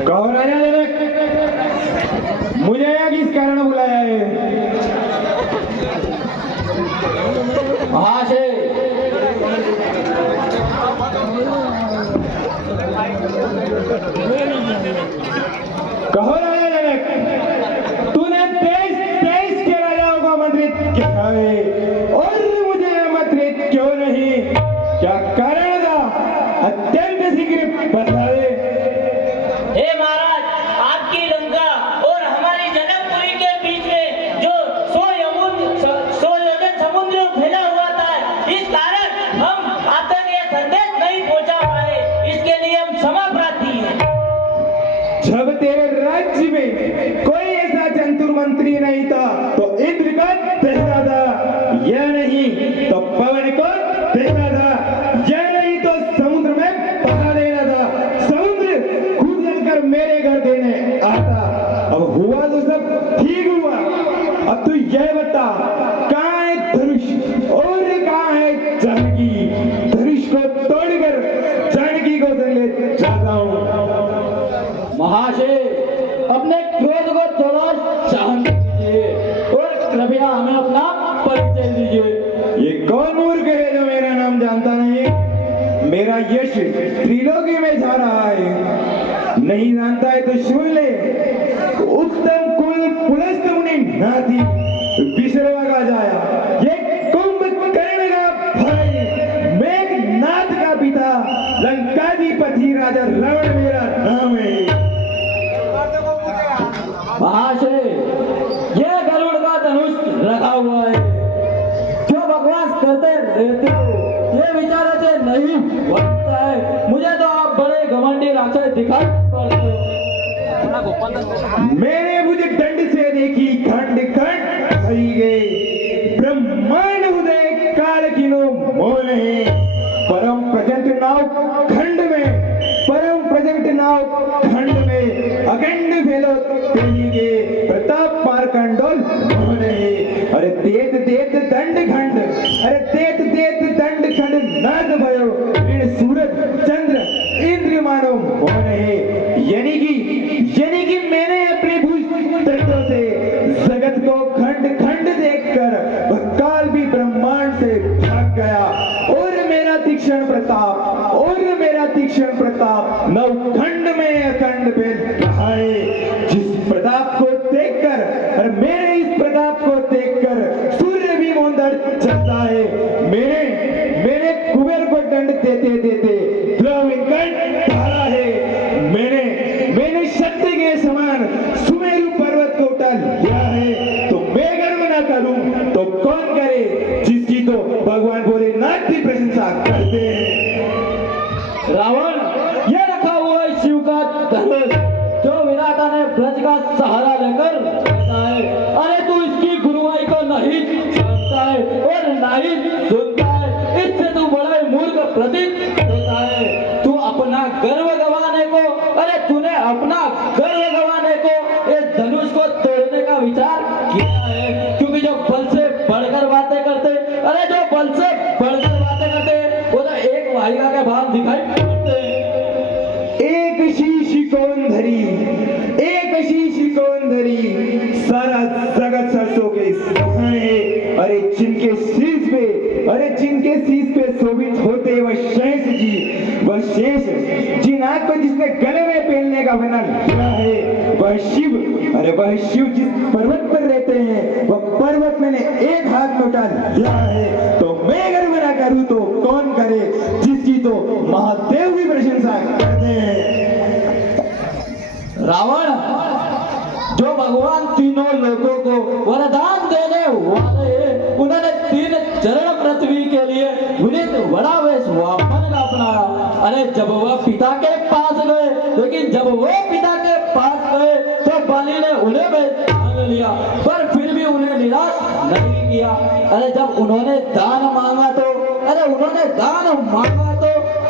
कहो राजा जनक, मुझे यहाँ किस कारण बुलाया है? महाशय, कहो राजा जनक, तूने 23 के राजाओं को आमंत्रित किया है और मुझे आमंत्रित क्यों नहीं? क्या कारण था? अत्यंत शीघ्र बता दे। हे महाराज, आपकी लंका और हमारी जनकपुरी के बीच में जो 100 योजन समुद्र फैला हुआ था, इस कारण हम आप तक ये संदेश नहीं पहुंचा पाए। इसके लिए हम क्षमा प्रार्थी हैं। जब तेरे राज्य में कोई ऐसा चतुर मंत्री नहीं था तो इंद्र को देखता था, यह नहीं तो पवन को देखता था, यह नहीं तो समुद्र में पका देना था, समुद्र खुद जलकर मेरे घर देने आता। अब हुआ तो सब ठीक हुआ। अब तू यह बता, कहाँ है धनुष और कहाँ है जानकी? धनुष को तोड़कर जानकी को ले जाता हूँ। महाशय, अपने क्रोध को थोड़ा शांत कीजिए और कृपया हमें अपना परिचय दीजिए। ये कौन मूर्ख है जो मेरा नाम जानता नहीं? मेरा यश त्रिलोकी में जा रहा है, नहीं जानता है तो सुन ले। उत्तम कुल पुलस्त मुनि नाथी विश्रवा का जाया, ये कुंभकर्ण का भाई, मेघनाथ का पिता, लंकाधिपति राजा रावण मेरा नाम है। महाशय, यह गरुड़ का धनुष रखा हुआ है, क्यों बकवास करते रहते हो? ये विचार से नहीं बनता है। मुझे तो आप बड़े घमंडी राक्षस दिखाई पड़ते हो। मेरे मुझे दंड से देखी खंड खंड भरी गए, ब्रह्मांड उदय काल किनो मोह नहीं। परम प्रजंट नाव खंड में, परम प्रजंट नाव खंड में, अखंड फैलो तेलीगे, प्रताप मार्कंडोल मोह नहीं। अरे देत देत दंड खंड, अरे देत देत दंड खंड नाद भयो, ऋण सूरज चंद्र इंद्र मानो मोह नहीं। यानी कि मैंने अपने भुज दंडों से जगत को खंड खंड देखकर काल भी ब्रह्मांड से भाग गया और मेरा तीक्ष्ण प्रताप नवखंड में अखंड पे रहा है। जिस प्रताप को देखकर और मेरे इस प्रताप को देखकर सूर्य भी मोंदर चलता है। मैंने कुबेर को दंड देते देते धारा है। मैंने शक्ति के समान सुमेरु पर्वत को उठा लिया है। तो मैं गर्व न करूं तो कौन करे, जिसकी तो भगवान भोलेनाथ की प्रशंसा करते हैं। रावण, ये रखा हुआ है शिव का धनुष, जो विराटा ने ब्रज का सहारा लेकर रहता है। अरे तू इसकी गुरुवाई को नहीं जानता है और नहीं सुनता है। इससे तू बड़ा ही मूर्ख प्रतीत होता है। तू अपना गर्व गवाने को, अरे तूने अपना गर्व गवाने को इस धनुष को तोड़ने का विचार किया है। क्योंकि जो बल से बढ़कर बातें करते, अरे जो बल से बढ़कर बातें करते, वो तो एक वाहिका के भाव दिखाई पड़ते हैं। एक शीशी कौन धरी, सारा जगत सरसों के सहारे। अरे जिनके शीश पे शोभित होते वह शेष जी, वह शेष जिन आग को जिसने गले में पहनने का बना लिया है, वह शिव जिस पर्वत पर रहते हैं, वह पर्वत मैंने एक हाथ में उठा लिया है। तो मैं गर्व ना करूं तो कौन करे, जिसकी तो महादेव भी प्रशंसा करते हैं। रावण, जो भगवान तीनों लोगों को वरदान देने वाले हैं, उन्होंने 3 चरण पृथ्वी के लिए विनीत बड़ा वेश वामन का अपनाया। अरे जब वह पिता के पास गए, लेकिन जब वो पिता के पास गए तो बाली ने उन्हें मान लिया, पर फिर भी उन्हें निराश नहीं किया। अरे जब उन्होंने दान मांगा तो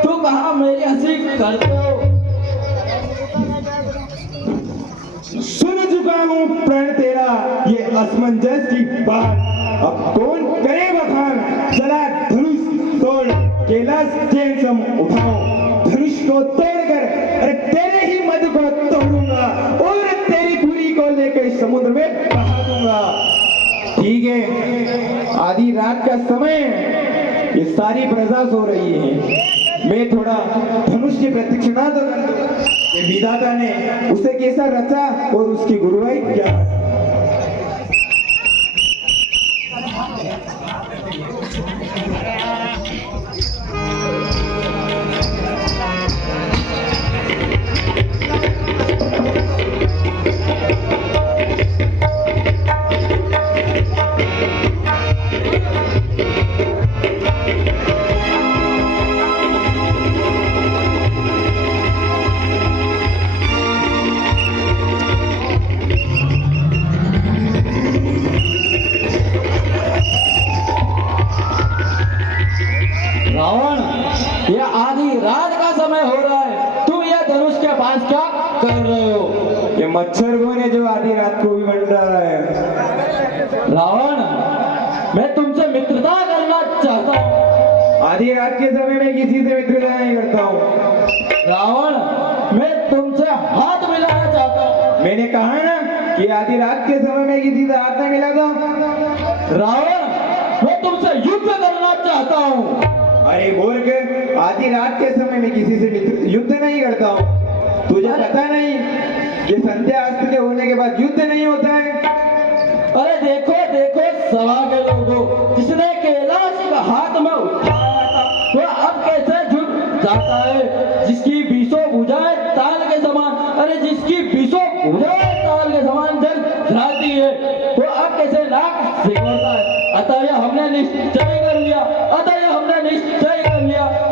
तू कहाँ मेरी हंसी करते हो? सुन चुका हूं प्रण तेरा ये असमंजस की बात, अब कौन करे बखान, चला धनुष कैलाश चैन से उठाओ, धनुष को तोड़कर अरे तेरे ही मद को तोड़ूंगा और तेरी पूरी को लेकर समुद्र में बहा दूंगा। ठीक है, आधी रात का समय, ये सारी प्रजा सो रही है, मैं थोड़ा धनुष की प्रतीक्षणा तो कर दूं कि विधाता ने उसे कैसा रचा और उसकी गुरुवाई क्या है। रावण, ये आधी रात का समय हो रहा है, तुम ये धनुष के पास क्या कर रहे हो? ये मच्छर कौन है जो आधी रात को भी मंडरा रहा है? रावण, मैं तुमसे मित्रता करना चाहता हूँ। आधी रात के समय में किसी से मित्रता नहीं करता हूँ। रावण, मैं तुमसे हाथ मिलाना चाहता हूँ। मैंने कहा ना कि आधी रात के समय में किसी से हाथ नहीं मिलाता। रावण, मैं तुमसे युद्ध करना चाहता हूँ। अरे मूर्ख, आधी रात के समय में किसी से युद्ध नहीं करता हूँ। तुझे पता नहीं कि संध्या अस्त के होने के बाद युद्ध नहीं होता है। अरे देखो देखो सभा के लोगों, जिसने कैलाश का हाथ में उठाया था वो अब कैसे झुक जाता है? जिसकी बीसों भुजाएं ताल के समान, अरे जिसकी बीसों भुजाएं ताल के समान जल जाती है वो अब कैसे नाक सिकोड़ता है? अतः यह हमने निश्चय कर लिया,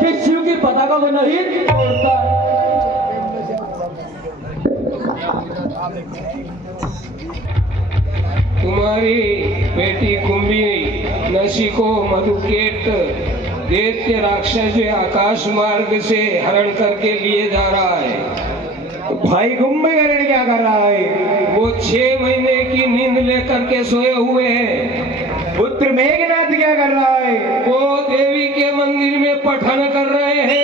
कि शिव की पताका को नहीं तोड़ता। तुम्हारी बेटी कुंभी नशी को मधुकेट दैत्य राक्षस जो आकाश मार्ग से हरण करके लिए जा रहा है। तो भाई कुंभकर्ण क्या कर रहा है? वो 6 महीने की नींद लेकर के सोए हुए हैं। पुत्र मेघनाथ क्या कर रहा है? वो देवी के मंदिर में पठन कर रहे हैं।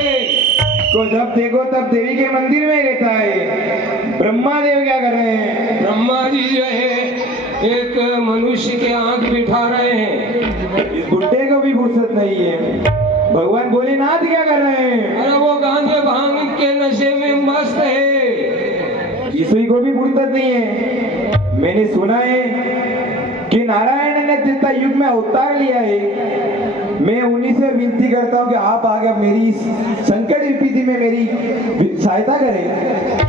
तो जब देखो तब देवी के मंदिर में रहता है। ब्रह्मा देव क्या कर रहे हैं? ब्रह्मा जी जो है एक मनुष्य के आंख बिठा रहे हैं। इस बुड्ढे को भी फुर्सत नहीं है। भगवान भोलेनाथ क्या कर रहे हैं? अरे वो गांजे भांग के नशे में मस्त है। किसी को भी फुर्सत नहीं है। मैंने सुना है कि नारायण ने त्रेता युग में अवतार लिया है। मैं उन्हीं से विनती करता हूँ कि आप आगे मेरी इस संकट विपत्ति में मेरी सहायता करें।